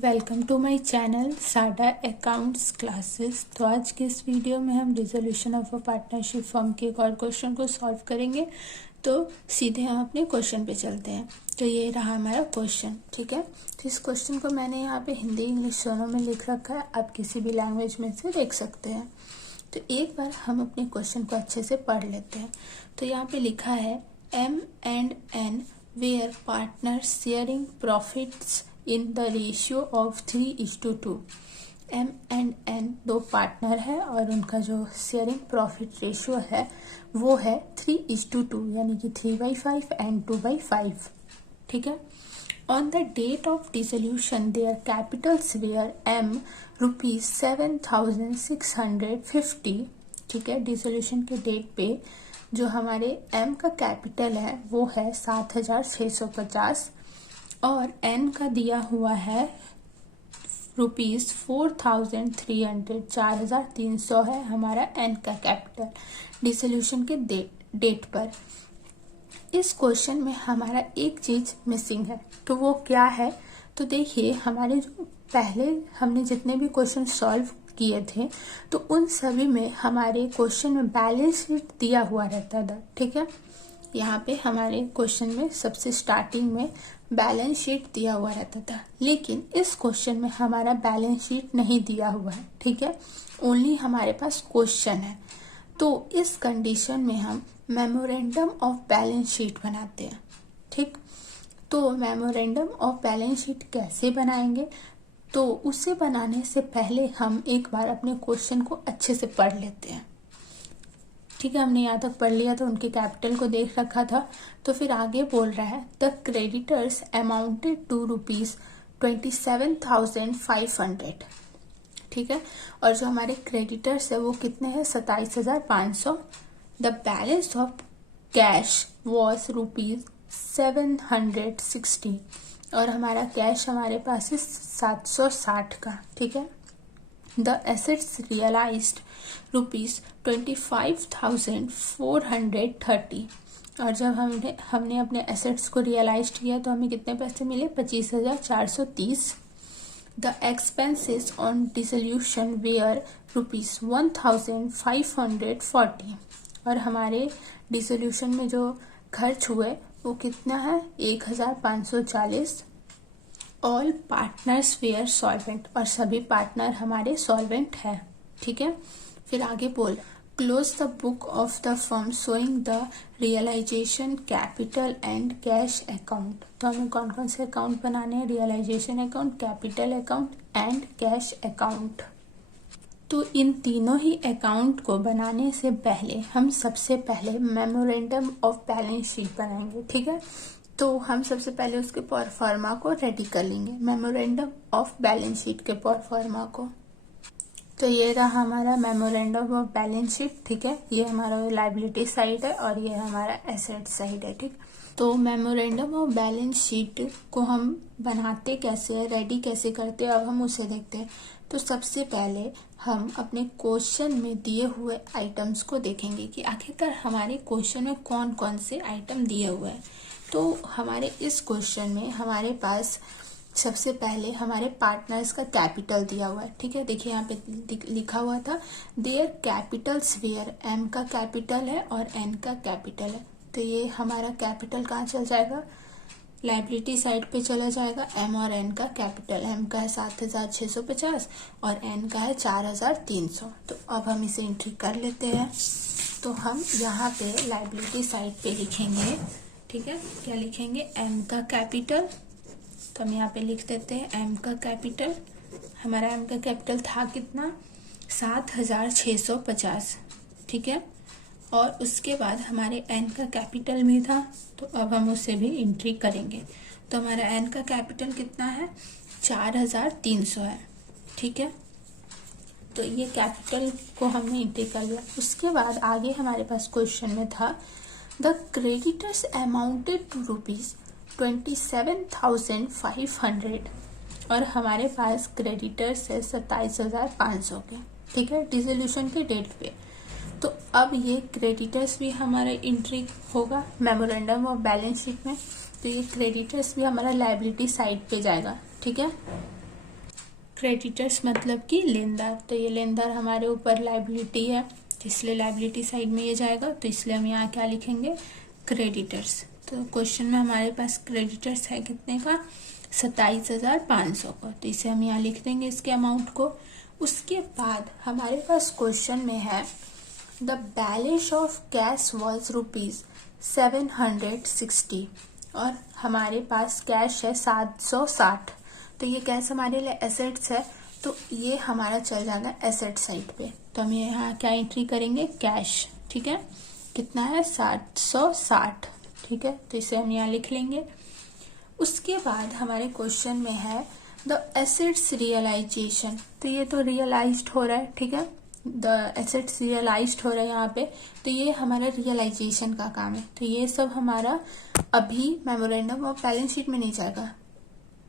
Welcome to my channel साडा accounts classes. तो आज के इस वीडियो में हम resolution of a partnership form के एक और क्वेश्चन को सॉल्व करेंगे। तो सीधे हम अपने क्वेश्चन पे चलते हैं। तो ये रहा हमारा क्वेश्चन, ठीक है। तो इस क्वेश्चन को मैंने यहाँ पे हिंदी इंग्लिश दोनों में लिख रखा है, आप किसी भी लैंग्वेज में से देख सकते हैं। तो एक बार हम अपने क्वेश्चन को अच्छे से पढ़ लेते हैं। तो यहाँ पे लिखा है M&N were partner sharing profits in the ratio of 3:2। M&N दो पार्टनर है और उनका जो शेयरिंग प्रॉफिट रेशियो है वो है 3:2, यानी कि 3/5 एंड 2/5, ठीक है। On the date of dissolution their capitals were M ₹7,650, ठीक है। डिसोल्यूशन के डेट पे जो हमारे M का कैपिटल है वो है 7,650 और N का दिया हुआ है ₹4,300, 4,300 है हमारा N का कैपिटल डिसोल्यूशन के डेट पर। इस क्वेश्चन में हमारा एक चीज मिसिंग है, तो वो क्या है? तो देखिए, हमारे जो पहले हमने जितने भी क्वेश्चन सॉल्व किए थे तो उन सभी में हमारे क्वेश्चन में बैलेंस शीट दिया हुआ रहता था, ठीक है। यहाँ पे हमारे क्वेश्चन में सबसे स्टार्टिंग में बैलेंस शीट दिया हुआ रहता था, लेकिन इस क्वेश्चन में हमारा बैलेंस शीट नहीं दिया हुआ है, ठीक है। ओनली हमारे पास क्वेश्चन है। तो इस कंडीशन में हम मेमोरेंडम ऑफ बैलेंस शीट बनाते हैं, ठीक। तो मेमोरेंडम ऑफ बैलेंस शीट कैसे बनाएंगे? तो उसे बनाने से पहले हम एक बार अपने क्वेश्चन को अच्छे से पढ़ लेते हैं, ठीक है। हमने यहाँ तक पढ़ लिया तो उनके कैपिटल को देख रखा था। तो फिर आगे बोल रहा है द क्रेडिटर्स अमाउंटेड टू ₹27,500, ठीक है। और जो हमारे क्रेडिटर्स है वो कितने हैं? 27,500। The balance of cash was ₹760 और हमारा कैश हमारे पास है 760 का, ठीक है। द एसेट्स रियलाइज्ड ₹25,430 और जब हमने अपने एसेट्स को रियलाइज किया तो हमें कितने पैसे मिले? 25,430। The expenses on dissolution were ₹1,540 और हमारे डिसोल्यूशन में जो खर्च हुए वो कितना है? 1,540। ऑल पार्टनर्स वेयर सॉल्वेंट और सभी पार्टनर हमारे सॉल्वेंट है, ठीक है। फिर आगे बोल close the book of the firm showing the realisation capital and cash account. तो हमें कौन कौन से अकाउंट बनाने हैं? Realisation account, capital account and cash account. तो इन तीनों ही अकाउंट को बनाने से पहले हम सबसे पहले मेमोरेंडम ऑफ बैलेंस शीट बनाएंगे, ठीक है। तो हम सबसे पहले उसके परफॉर्मा को रेडी कर लेंगे, मेमोरेंडम ऑफ बैलेंस शीट के परफॉर्मा को। तो ये रहा हमारा मेमोरेंडम ऑफ बैलेंस शीट, ठीक है। ये हमारा लायबिलिटी साइड है और ये हमारा एसेट साइड है, ठीक। तो मेमोरेंडम ऑफ बैलेंस शीट को हम बनाते कैसे है, रेडी कैसे करते हैं, अब हम उसे देखते हैं। तो सबसे पहले हम अपने क्वेश्चन में दिए हुए आइटम्स को देखेंगे कि आखिरकार हमारे क्वेश्चन में कौन कौन से आइटम दिए हुए हैं। तो हमारे इस क्वेश्चन में हमारे पास सबसे पहले हमारे पार्टनर्स का कैपिटल दिया हुआ है, ठीक है। देखिए यहाँ पे लिखा हुआ था देयर कैपिटल्स वेयर, M का कैपिटल है और N का कैपिटल है। तो ये हमारा कैपिटल कहाँ चल जाएगा? लायबिलिटी साइड पे चला जाएगा। M और N का कैपिटल, M का है 7,650 और N का है 4,300। तो अब हम इसे एंट्री कर लेते हैं। तो हम यहाँ पे लायबिलिटी साइड पे लिखेंगे, ठीक है। क्या लिखेंगे? M का कैपिटल। तो हम यहाँ पे लिख देते हैं M का कैपिटल। हमारा M का कैपिटल था कितना? 7,650, ठीक है। और उसके बाद हमारे N का कैपिटल भी था, तो अब हम उसे भी एंट्री करेंगे। तो हमारा N का कैपिटल कितना है? 4,300 है, ठीक है। तो ये कैपिटल को हमने एंट्री कर लिया। उसके बाद आगे हमारे पास क्वेश्चन में था द क्रेडिटर्स अमाउंटेड टू ₹27,500 और हमारे पास क्रेडिटर्स है 27,500 के, ठीक है, डिसोल्यूशन के डेट पे। तो अब ये क्रेडिटर्स भी हमारा एंट्री होगा मेमोरेंडम ऑफ बैलेंस शीट में। तो ये क्रेडिटर्स भी हमारा लायबिलिटी साइड पे जाएगा, ठीक है। क्रेडिटर्स मतलब कि लेनदार, तो ये लेनदार हमारे ऊपर लाइबिलिटी है, तो इसलिए लाइबिलिटी साइड में ये जाएगा, तो इसलिए हम यहाँ क्या लिखेंगे, क्रेडिटर्स। तो क्वेश्चन में हमारे पास क्रेडिटर्स है कितने का, 27,500 का, तो इसे हम यहाँ लिख देंगे इसके अमाउंट को। उसके बाद हमारे पास क्वेश्चन में है the balance of cash was ₹760 और हमारे पास कैश है 760, तो ये कैश हमारे लिए एसेट्स है, तो ये हमारा चल जाता है एसेट साइड पे। तो हम यहाँ क्या एंट्री करेंगे, कैश, ठीक है, कितना है 760, ठीक है, तो इसे हम यहाँ लिख लेंगे। उसके बाद हमारे क्वेश्चन में है द एसेट्स रियलाइजेशन, तो ये तो रियलाइज्ड हो रहा है, ठीक है, द एसेट्स रियलाइज्ड हो रहा है यहाँ पे, तो ये हमारा रियलाइजेशन का काम है। तो ये सब हमारा अभी मेमोरेंडम ऑफ बैलेंस शीट में नहीं जाएगा,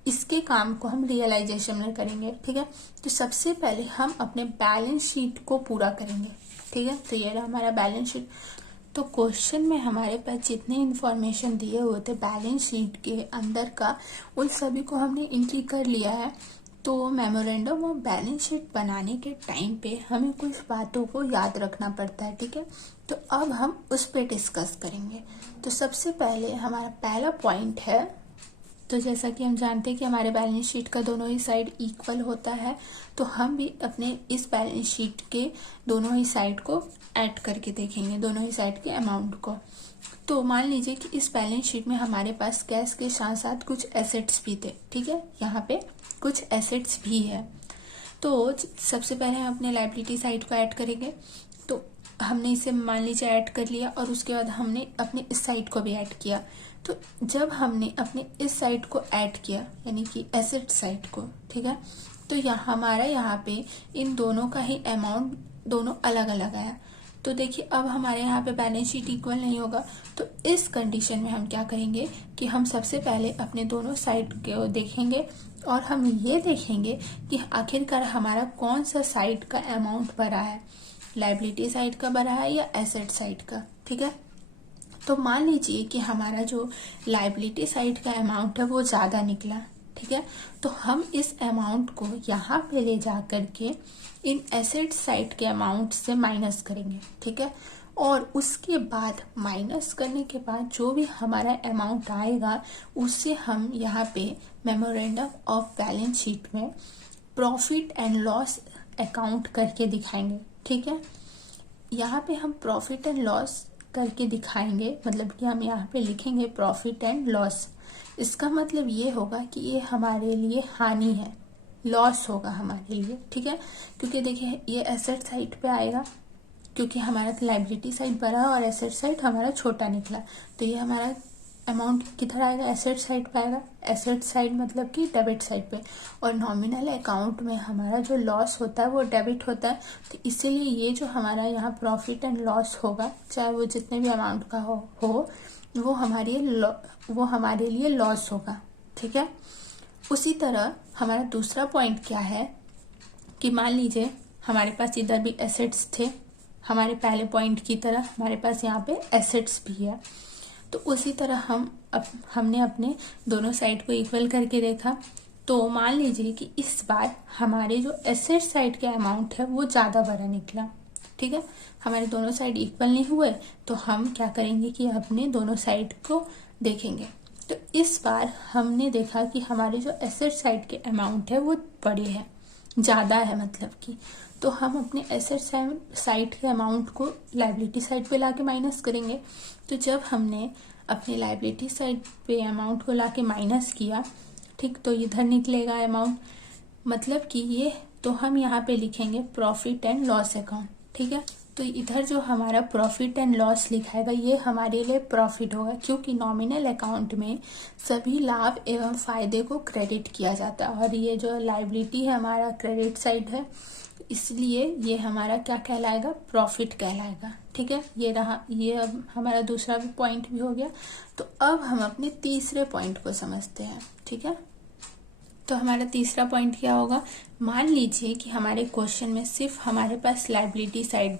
इसके काम को हम रियलाइजेशन में करेंगे, ठीक है। तो सबसे पहले हम अपने बैलेंस शीट को पूरा करेंगे, ठीक है, तो ये रहा हमारा बैलेंस शीट। तो क्वेश्चन में हमारे पास जितने इन्फॉर्मेशन दिए हुए थे बैलेंस शीट के अंदर का, उन सभी को हमने एंट्री कर लिया है। तो मेमोरेंडम ऑफ बैलेंस शीट बनाने के टाइम पे हमें कुछ बातों को याद रखना पड़ता है, ठीक है। तो अब हम उस पर डिस्कस करेंगे। तो सबसे पहले हमारा पहला पॉइंट है, तो जैसा कि हम जानते हैं कि हमारे बैलेंस शीट का दोनों ही साइड इक्वल होता है, तो हम भी अपने इस बैलेंस शीट के दोनों ही साइड को ऐड करके देखेंगे, दोनों ही साइड के अमाउंट को। तो मान लीजिए कि इस बैलेंस शीट में हमारे पास कैश के साथ साथ कुछ एसेट्स भी थे, ठीक है, यहाँ पे कुछ एसेट्स भी है। तो सबसे पहले हम अपने लायबिलिटी साइड को ऐड करेंगे, तो हमने इसे मान लीजिए ऐड कर लिया और उसके बाद हमने अपने इस साइड को भी ऐड किया। तो जब हमने अपने इस साइड को ऐड किया यानी कि एसेट साइड को, ठीक है, तो हमारा यहाँ पे इन दोनों का ही अमाउंट दोनों अलग अलग आया। तो देखिए अब हमारे यहाँ पे बैलेंस शीट इक्वल नहीं होगा, तो इस कंडीशन में हम क्या करेंगे कि हम सबसे पहले अपने दोनों साइड को देखेंगे और हम ये देखेंगे कि आखिरकार हमारा कौन सा साइड का अमाउंट बढ़ा है, लायबिलिटी साइड का बढ़ा है या एसेट साइड का, ठीक है। तो मान लीजिए कि हमारा जो लायबिलिटी साइड का अमाउंट है वो ज़्यादा निकला, ठीक है, तो हम इस अमाउंट को यहाँ पे ले जा करके इन एसेट साइड के अमाउंट से माइनस करेंगे, ठीक है, और उसके बाद माइनस करने के बाद जो भी हमारा अमाउंट आएगा उससे हम यहाँ पे मेमोरेंडम ऑफ बैलेंस शीट में प्रॉफिट एंड लॉस अकाउंट करके दिखाएंगे, ठीक है। यहाँ पे हम प्रॉफिट एंड लॉस करके दिखाएंगे, मतलब कि हम यहाँ पे लिखेंगे प्रॉफिट एंड लॉस। इसका मतलब ये होगा कि ये हमारे लिए हानि है, लॉस होगा हमारे लिए, ठीक है, क्योंकि देखिए ये एसेट साइड पे आएगा, क्योंकि हमारा लायबिलिटी साइड बड़ा और एसेट साइड हमारा छोटा निकला, तो ये हमारा अमाउंट किधर आएगा, एसेट साइड पे आएगा। एसेट साइड मतलब कि डेबिट साइड पे, और नॉमिनल अकाउंट में हमारा जो लॉस होता है वो डेबिट होता है, तो इसीलिए ये जो हमारा यहाँ प्रॉफिट एंड लॉस होगा, चाहे वो जितने भी अमाउंट का हो वो हमारे लिए लॉस होगा, ठीक है। उसी तरह हमारा दूसरा पॉइंट क्या है कि मान लीजिए हमारे पास इधर भी एसेट्स थे, हमारे पहले पॉइंट की तरह हमारे पास यहाँ पे एसेट्स भी है, तो उसी तरह हमने अपने दोनों साइड को इक्वल करके देखा। तो मान लीजिए कि इस बार हमारे जो एसेट साइड के अमाउंट है वो ज़्यादा बड़ा निकला, ठीक है, हमारे दोनों साइड इक्वल नहीं हुए, तो हम क्या करेंगे कि अपने दोनों साइड को देखेंगे। तो इस बार हमने देखा कि हमारे जो एसेट साइड के अमाउंट है वो बड़े हैं, ज़्यादा है मतलब कि, तो हम अपने एसेट साइड के अमाउंट को लायबिलिटी साइड पे लाके माइनस करेंगे। तो जब हमने अपने लायबिलिटी साइड पे अमाउंट को लाके माइनस किया, ठीक, तो इधर निकलेगा अमाउंट, मतलब कि ये, तो हम यहाँ पे लिखेंगे प्रॉफिट एंड लॉस अकाउंट, ठीक है। तो इधर जो हमारा प्रॉफिट एंड लॉस लिखाएगा ये हमारे लिए प्रॉफिट होगा, क्योंकि नॉमिनल अकाउंट में सभी लाभ एवं फायदे को क्रेडिट किया जाता है, और ये जो लायबिलिटी है हमारा क्रेडिट साइड है, इसलिए ये हमारा क्या कहलाएगा, प्रॉफिट कहलाएगा, ठीक है। ये रहा, ये अब हमारा दूसरा पॉइंट भी हो गया। तो अब हम अपने तीसरे पॉइंट को समझते हैं, ठीक है। तो हमारा तीसरा पॉइंट क्या होगा, मान लीजिए कि हमारे क्वेश्चन में सिर्फ हमारे पास लायबिलिटी साइड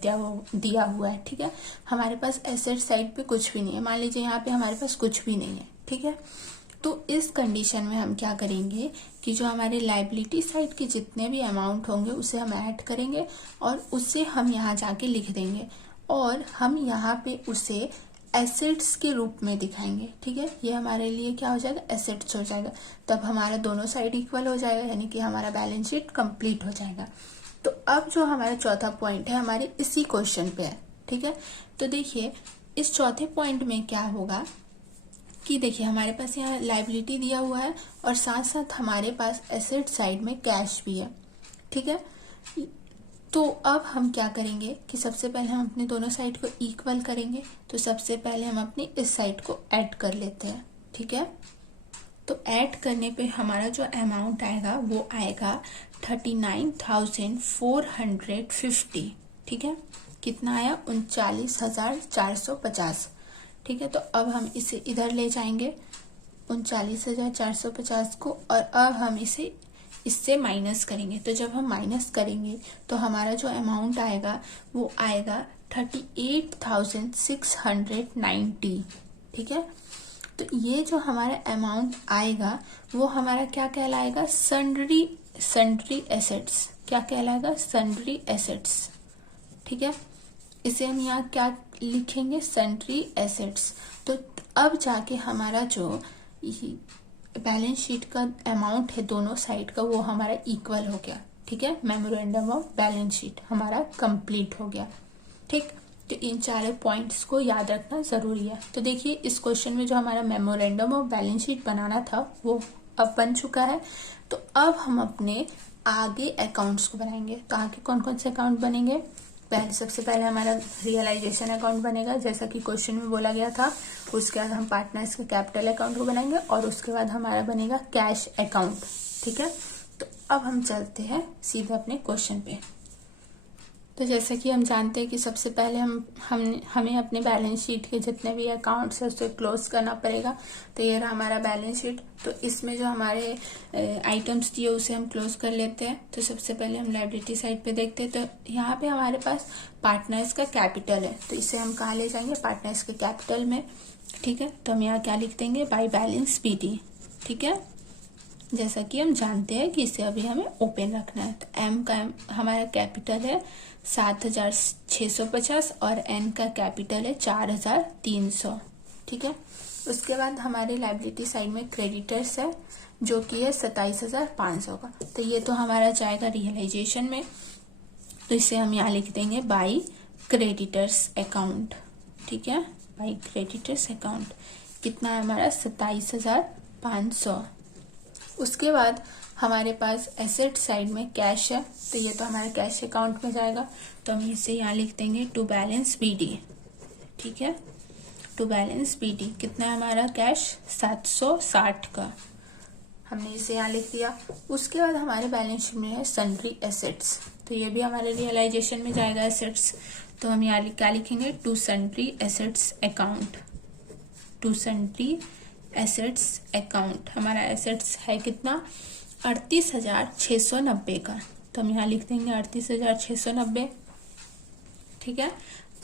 दिया हुआ है, ठीक है, हमारे पास एसेट साइड पे कुछ भी नहीं है। मान लीजिए यहाँ पे हमारे पास कुछ भी नहीं है, ठीक है, तो इस कंडीशन में हम क्या करेंगे कि जो हमारे लाइबिलिटी साइड के जितने भी अमाउंट होंगे उसे हम ऐड करेंगे और उसे हम यहाँ जाके लिख देंगे और हम यहाँ पे उसे एसेट्स के रूप में दिखाएंगे। ठीक है, ये हमारे लिए क्या हो जाएगा, एसेट्स हो जाएगा। तब हमारा दोनों साइड इक्वल हो जाएगा, यानी कि हमारा बैलेंस शीट कंप्लीट हो जाएगा। तो अब जो हमारा चौथा पॉइंट है हमारे इसी क्वेश्चन पे है। ठीक है, तो देखिए इस चौथे पॉइंट में क्या होगा कि देखिए हमारे पास यहाँ लाइबिलिटी दिया हुआ है और साथ साथ हमारे पास एसेट साइड में कैश भी है। ठीक है, तो अब हम क्या करेंगे कि सबसे पहले हम अपने दोनों साइड को इक्वल करेंगे। तो सबसे पहले हम अपनी इस साइड को ऐड कर लेते हैं। ठीक है, तो ऐड करने पे हमारा जो अमाउंट आएगा वो आएगा 39,450। ठीक है, कितना आया, 39,450। ठीक है, तो अब हम इसे इधर ले जाएंगे 39,450 को और अब हम इसे इससे माइनस करेंगे। तो जब हम माइनस करेंगे तो हमारा जो अमाउंट आएगा वो आएगा 38,690। ठीक है, तो ये जो हमारा अमाउंट आएगा वो हमारा क्या कहलाएगा, सन्ड्री एसेट्स। क्या कहलाएगा, सन्ड्री एसेट्स। ठीक है, इसे हम यहाँ क्या लिखेंगे, सन्ड्री एसेट्स। तो अब जाके हमारा जो बैलेंस शीट का अमाउंट है दोनों साइड का वो हमारा इक्वल हो गया। ठीक है, मेमोरेंडम ऑफ बैलेंस शीट हमारा कंप्लीट हो गया। ठीक, तो इन चारों पॉइंट्स को याद रखना जरूरी है। तो देखिए इस क्वेश्चन में जो हमारा मेमोरेंडम ऑफ बैलेंस शीट बनाना था वो अब बन चुका है। तो अब हम अपने आगे अकाउंट्स को बनाएंगे। तो आगे कौन कौन से अकाउंट बनेंगे, सबसे पहले हमारा रियलाइजेशन अकाउंट बनेगा जैसा कि क्वेश्चन में बोला गया था। उसके बाद हम पार्टनर्स के कैपिटल अकाउंट को बनाएंगे और उसके बाद हमारा बनेगा कैश अकाउंट। ठीक है, तो अब हम चलते हैं सीधे अपने क्वेश्चन पे। तो जैसा कि हम जानते हैं कि सबसे पहले हमें अपने बैलेंस शीट के जितने भी अकाउंट्स है उसे क्लोज करना पड़ेगा। तो ये रहा हमारा बैलेंस शीट। तो इसमें जो हमारे आइटम्स दिए उसे हम क्लोज कर लेते हैं। तो सबसे पहले हम लायबिलिटी साइड पे देखते हैं। तो यहाँ पे हमारे पास पार्टनर्स का कैपिटल है, तो इसे हम कहाँ ले जाएंगे, पार्टनर्स के कैपिटल में। ठीक है, तो हम यहाँ क्या लिख देंगे, बाय बैलेंस BD। ठीक है, जैसा कि हम जानते हैं कि इसे अभी हमें ओपन रखना है। तो M का हमारा कैपिटल है 7,650 और N का कैपिटल है 4,300। ठीक है, उसके बाद हमारे लायबिलिटी साइड में क्रेडिटर्स है जो कि है 27,500 का। तो ये तो हमारा जाएगा रियलाइजेशन में। तो इसे हम यहाँ लिख देंगे बाय क्रेडिटर्स अकाउंट। ठीक है, बाय क्रेडिटर्स अकाउंट कितना है हमारा 27,500। उसके बाद हमारे पास एसेट साइड में कैश है, तो ये तो हमारे कैश अकाउंट में जाएगा। तो हम इसे यहाँ लिख देंगे टू बैलेंस BD। ठीक है, टू बैलेंस BD कितना है हमारा कैश 760 का, हमने इसे यहाँ लिख दिया। उसके बाद हमारे बैलेंस शीट में है सन्ड्री एसेट्स, तो ये भी हमारे रियलाइजेशन में जाएगा एसेट्स। तो हम यहाँ क्या लिखेंगे, to sundry assets account. To sundry assets account, हमारा एसेट्स है कितना 38,690 का। तो हम यहाँ लिख देंगे 38,690। ठीक है,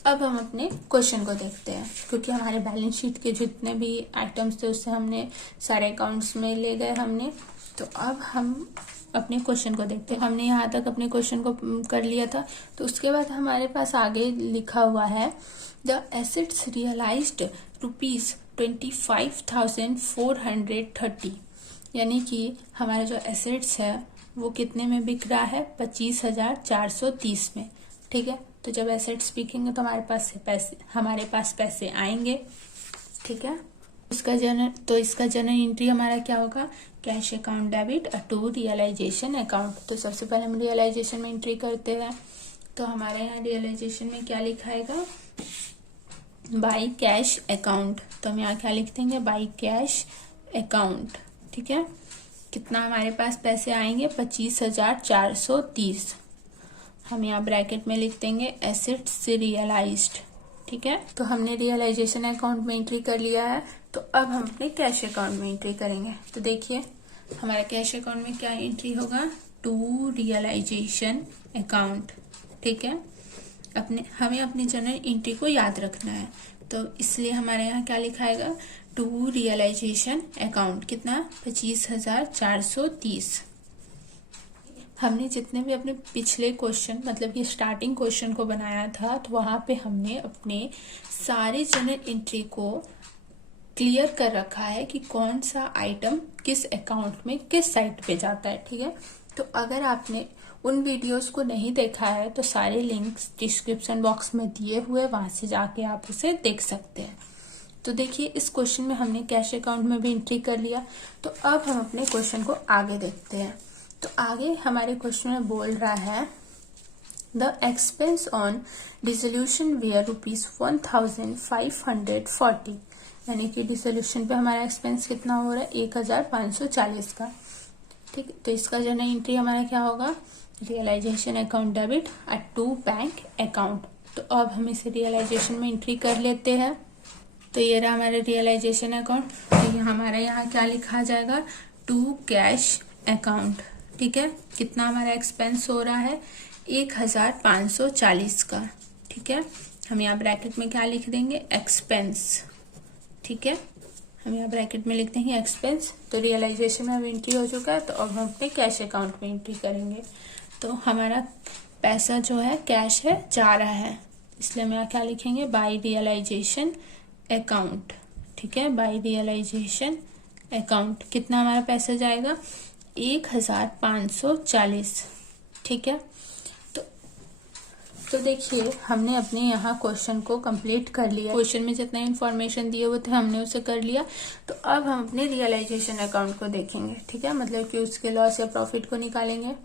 अब हम अपने क्वेश्चन को देखते हैं, क्योंकि हमारे बैलेंस शीट के जितने भी आइटम्स थे उससे हमने सारे अकाउंट्स में ले गए हमने। तो अब हम अपने क्वेश्चन को देखते हैं। हमने यहाँ तक अपने क्वेश्चन को कर लिया था। तो उसके बाद हमारे पास आगे लिखा हुआ है द एसेट्स रियलाइज्ड ₹25,430, यानी कि हमारे जो एसेट्स है वो कितने में बिक रहा है 25,430 में। ठीक है, तो जब एसेट्स बिकेंगे तो हमारे पास पैसे आएंगे। ठीक है, इसका जनरल एंट्री हमारा क्या होगा, cash account debit to realisation account. तो सबसे पहले हम रियलाइजेशन में एंट्री करते हैं। तो हमारे यहाँ रियलाइजेशन में क्या लिखा है, बाय कैश अकाउंट। तो हम यहाँ क्या लिख देंगे, बाय कैश अकाउंट। ठीक है, कितना हमारे पास पैसे आएंगे 25,430। हम यहाँ ब्रैकेट में लिख देंगे एसेट्स रियलाइज्ड। ठीक है, तो हमने रियलाइजेशन अकाउंट में एंट्री कर लिया है। तो अब हम अपने कैश अकाउंट में एंट्री करेंगे। तो देखिए हमारा कैश अकाउंट में क्या एंट्री होगा, टू रियलाइजेशन अकाउंट। ठीक है, हमें अपनी जनरल एंट्री को याद रखना है, तो इसलिए हमारे यहाँ क्या लिखाएगा, टू रियलाइजेशन अकाउंट कितना 25,430। हमने जितने भी अपने पिछले क्वेश्चन मतलब कि स्टार्टिंग क्वेश्चन को बनाया था तो वहाँ पे हमने अपने सारे जनरल एंट्री को क्लियर कर रखा है कि कौन सा आइटम किस अकाउंट में किस साइट पे जाता है। ठीक है, तो अगर आपने उन वीडियोस को नहीं देखा है तो सारे लिंक्स डिस्क्रिप्शन बॉक्स में दिए हुए, वहां से जाके आप उसे देख सकते हैं। तो देखिए इस क्वेश्चन में हमने कैश अकाउंट में भी एंट्री कर लिया। तो अब हम अपने क्वेश्चन को आगे देखते हैं। तो आगे हमारे क्वेश्चन में बोल रहा है the expense on dissolution were ₹1,540, यानी कि डिसोल्यूशन पे हमारा एक्सपेंस कितना हो रहा है 1,540 का। ठीक, तो इसका जनरल एंट्री हमारा क्या होगा, realisation account debit to bank account. तो अब हम इसे रियलाइजेशन में एंट्री कर लेते हैं। तो ये रहा हमारा रियलाइजेशन अकाउंट। तो ये हमारा यहाँ क्या लिखा जाएगा, टू कैश अकाउंट। ठीक है, कितना हमारा एक्सपेंस हो रहा है 1,540 का। ठीक है, हम यहाँ ब्रैकेट में क्या लिख देंगे, एक्सपेंस। ठीक है, हम यहाँ ब्रैकेट में लिख देंगे एक्सपेंस। तो रियलाइजेशन में अब एंट्री हो चुका है, तो अब हम अपने कैश अकाउंट में एंट्री करेंगे। तो हमारा पैसा जो है कैश है जा रहा है, इसलिए हम यहाँ क्या लिखेंगे, बाय रियलाइजेशन अकाउंट। ठीक है, बाय रियलाइजेशन अकाउंट कितना हमारा पैसा जाएगा 1,540। ठीक है, तो देखिए हमने अपने यहाँ क्वेश्चन को कंप्लीट कर लिया। क्वेश्चन में जितना इन्फॉर्मेशन दिए हुए थे हमने उसे कर लिया। तो अब हम अपने रियलाइजेशन अकाउंट को देखेंगे। ठीक है, मतलब कि उसके लॉस या प्रॉफिट को निकालेंगे।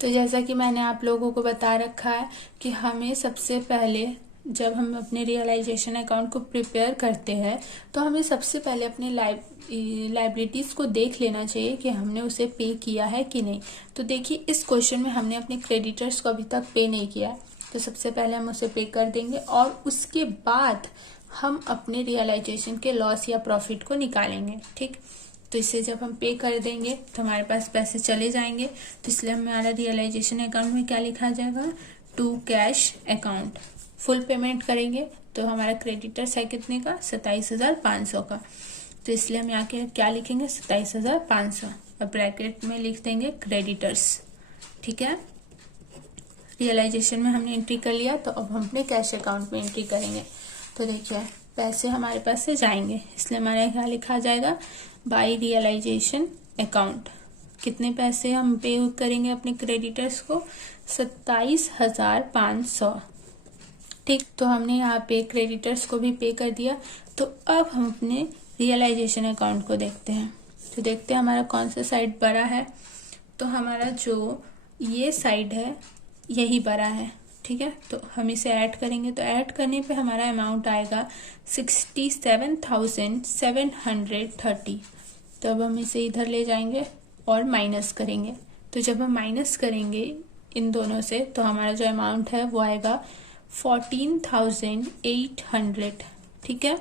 तो जैसा कि मैंने आप लोगों को बता रखा है कि हमें सबसे पहले जब हम अपने रियलाइजेशन अकाउंट को प्रिपेयर करते हैं तो हमें सबसे पहले अपने लाइबिलिटीज को देख लेना चाहिए कि हमने उसे पे किया है कि नहीं। तो देखिए इस क्वेश्चन में हमने अपने क्रेडिटर्स को अभी तक पे नहीं किया है, तो सबसे पहले हम उसे पे कर देंगे और उसके बाद हम अपने रियलाइजेशन के लॉस या प्रॉफिट को निकालेंगे। ठीक, तो इसे जब हम पे कर देंगे तो हमारे पास पैसे चले जाएंगे। तो इसलिए हमारा रियलाइजेशन अकाउंट में क्या लिखा जाएगा, to cash account. Full payment करेंगे तो हमारा क्रेडिटर्स है कितने का, 27,500 का। तो इसलिए हम यहाँ के क्या लिखेंगे, 27,500 और ब्रैकेट में लिख देंगे क्रेडिटर्स। ठीक है, रियलाइजेशन में हमने एंट्री कर लिया। तो अब हम अपने कैश अकाउंट में एंट्री करेंगे। तो देखिए पैसे हमारे पास से जाएंगे, इसलिए हमारा क्या लिखा जाएगा, बाय रियलाइजेशन अकाउंट। कितने पैसे हम पे करेंगे अपने क्रेडिटर्स को, 27,500। ठीक, तो हमने यहाँ पे क्रेडिटर्स को भी पे कर दिया। तो अब हम अपने रियलाइजेशन अकाउंट को देखते हैं। तो देखते हैं हमारा कौन सा साइड बड़ा है। तो हमारा जो ये साइड है यही बड़ा है। ठीक है, तो हम इसे ऐड करेंगे। तो ऐड करने पे हमारा अमाउंट आएगा 67,730। तो अब हम इसे इधर ले जाएंगे और माइनस करेंगे। तो जब हम माइनस करेंगे इन दोनों से तो हमारा जो अमाउंट है वो आएगा 14,800। ठीक है,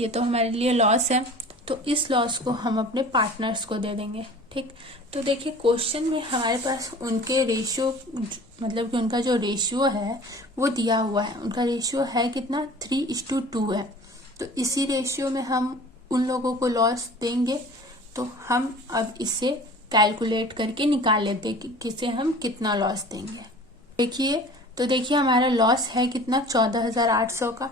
ये तो हमारे लिए लॉस है। तो इस लॉस को हम अपने पार्टनर्स को दे देंगे। ठीक, तो देखिए क्वेश्चन में हमारे पास उनके रेशियो मतलब कि उनका जो रेशियो है वो दिया हुआ है। उनका रेशियो है कितना, 3:2 है। तो इसी रेशियो में हम उन लोगों को लॉस देंगे। तो हम अब इसे कैलकुलेट करके निकाल लेते हैं कि किसे हम कितना लॉस देंगे। देखिए हमारा लॉस है कितना, 14,800 का।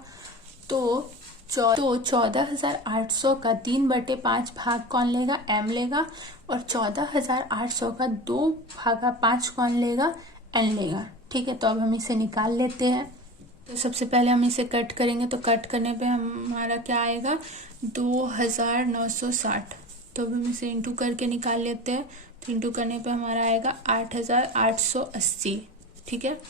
तो 14,800 का 3/5 भाग कौन लेगा, एम लेगा। और 14,800 का 2/5 कौन लेगा, एन लेगा। ठीक है, तो अब हम इसे निकाल लेते हैं। तो सबसे पहले हम इसे कट करेंगे। तो कट करने पे हमारा क्या आएगा, 2,960। तो अब हम इसे इंटू करके निकाल लेते हैं। तो इंटू करने पे हमारा आएगा 8,880। ठीक है,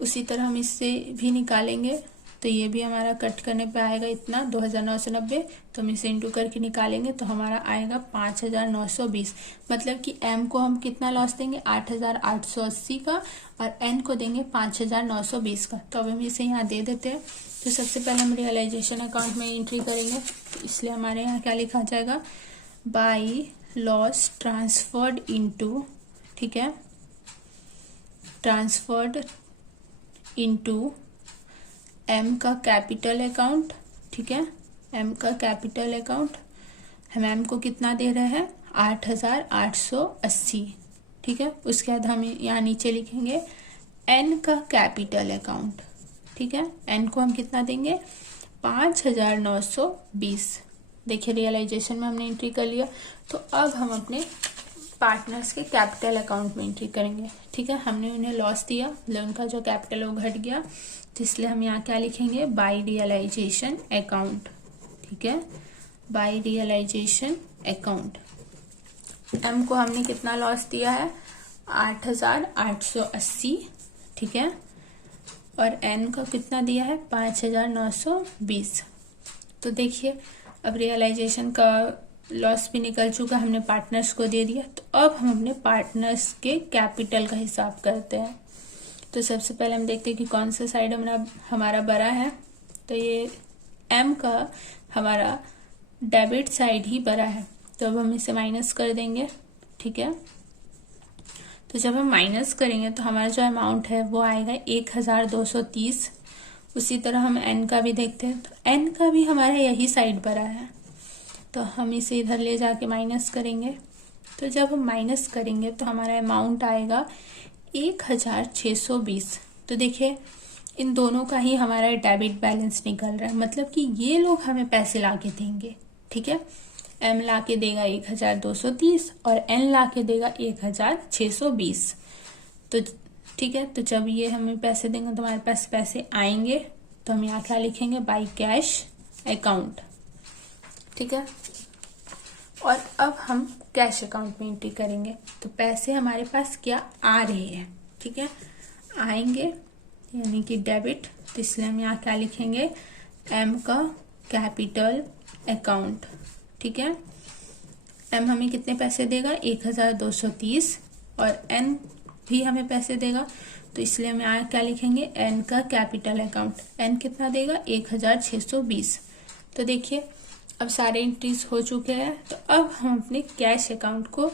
उसी तरह हम इससे भी निकालेंगे। तो ये भी हमारा कट करने पे आएगा इतना 2,990। तो हम इसे इंटू करके निकालेंगे तो हमारा आएगा 5,920। मतलब कि एम को हम कितना लॉस देंगे, 8,880 का, और एन को देंगे 5,920 का। तो अब हम इसे यहाँ दे देते हैं। तो सबसे पहले हम रियलाइजेशन अकाउंट में एंट्री करेंगे। तो इसलिए हमारे यहाँ क्या लिखा जाएगा, बाय लॉस ट्रांसफर्ड इनटू, ठीक है, ट्रांसफर्ड इनटू एम का कैपिटल अकाउंट। ठीक है, एम का कैपिटल अकाउंट, हम एम को कितना दे रहे हैं 8,880, ठीक है। उसके बाद हम यहाँ नीचे लिखेंगे एन का कैपिटल अकाउंट, ठीक है। एन को हम कितना देंगे 5,920। देखिए रियलाइजेशन में हमने एंट्री कर लिया। तो अब हम अपने पार्टनर्स के कैपिटल अकाउंट में एंट्री करेंगे, ठीक है। हमने उन्हें लॉस दिया, मतलब उनका जो कैपिटल वो घट गया, तो इसलिए हम यहाँ क्या लिखेंगे बाय रियलाइजेशन अकाउंट, ठीक है, बाय रियलाइजेशन अकाउंट। एम को हमने कितना लॉस दिया है 8,880, ठीक है, और एन का कितना दिया है 5,920। तो देखिए अब रियलाइजेशन का लॉस भी निकल चुका, हमने पार्टनर्स को दे दिया। तो अब हम अपने पार्टनर्स के कैपिटल का हिसाब करते हैं। तो सबसे पहले हम देखते हैं कि कौन सा साइड हमारा बड़ा है। तो ये एम का हमारा डेबिट साइड ही बड़ा है, तो अब हम इसे माइनस कर देंगे, ठीक है। तो जब हम माइनस करेंगे तो हमारा जो अमाउंट है वो आएगा 1,230। उसी तरह हम एन का भी देखते हैं, तो एन का भी हमारा यही साइड बड़ा है, तो हम इसे इधर ले जाके माइनस करेंगे। तो जब हम माइनस करेंगे तो हमारा अमाउंट आएगा 1,620। तो देखिए इन दोनों का ही हमारा डेबिट बैलेंस निकल रहा है, मतलब कि ये लोग हमें पैसे ला के देंगे, ठीक है। एम ला के देगा 1,230 और एन ला के देगा 1,620। तो ठीक है, तो जब ये हमें पैसे देंगे तो हमारे पास पैसे आएंगे, तो हम यहाँ क्या लिखेंगे बाय कैश अकाउंट, ठीक है। और अब हम कैश अकाउंट में एंट्री करेंगे। तो पैसे हमारे पास क्या आ रहे हैं, ठीक है, आएंगे यानी कि डेबिट, तो इसलिए हम यहाँ क्या लिखेंगे एम का कैपिटल अकाउंट, ठीक है। एम हमें कितने पैसे देगा 1,230 और एन भी हमें पैसे देगा, तो इसलिए हम यहाँ क्या लिखेंगे एन का कैपिटल अकाउंट। एन कितना देगा 1,620। तो देखिए अब सारे एंट्रीज हो चुके हैं। तो अब हम अपने कैश अकाउंट को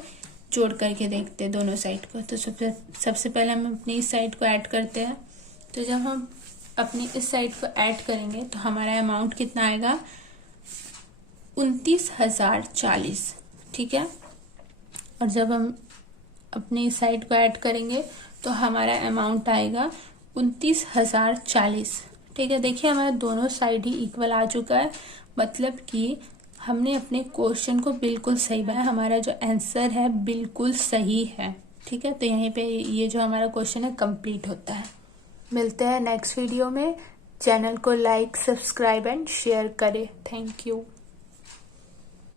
जोड़ करके देखते हैं दोनों साइड को। तो सबसे पहले हम अपनी इस साइड को ऐड करते हैं। तो जब हम अपनी इस साइड को ऐड करेंगे तो हमारा अमाउंट कितना आएगा 29,040, ठीक है। और जब हम अपनी इस साइड को ऐड करेंगे तो हमारा अमाउंट आएगा 29,040, ठीक है। देखिए हमारा दोनों साइड ही इक्वल आ चुका है, मतलब कि हमने अपने क्वेश्चन को बिल्कुल सही बनाया, हमारा जो आंसर है बिल्कुल सही है, ठीक है। तो यहीं पे ये जो हमारा क्वेश्चन है कंप्लीट होता है। मिलते हैं नेक्स्ट वीडियो में। चैनल को लाइक, सब्सक्राइब एंड शेयर करें। Thank you.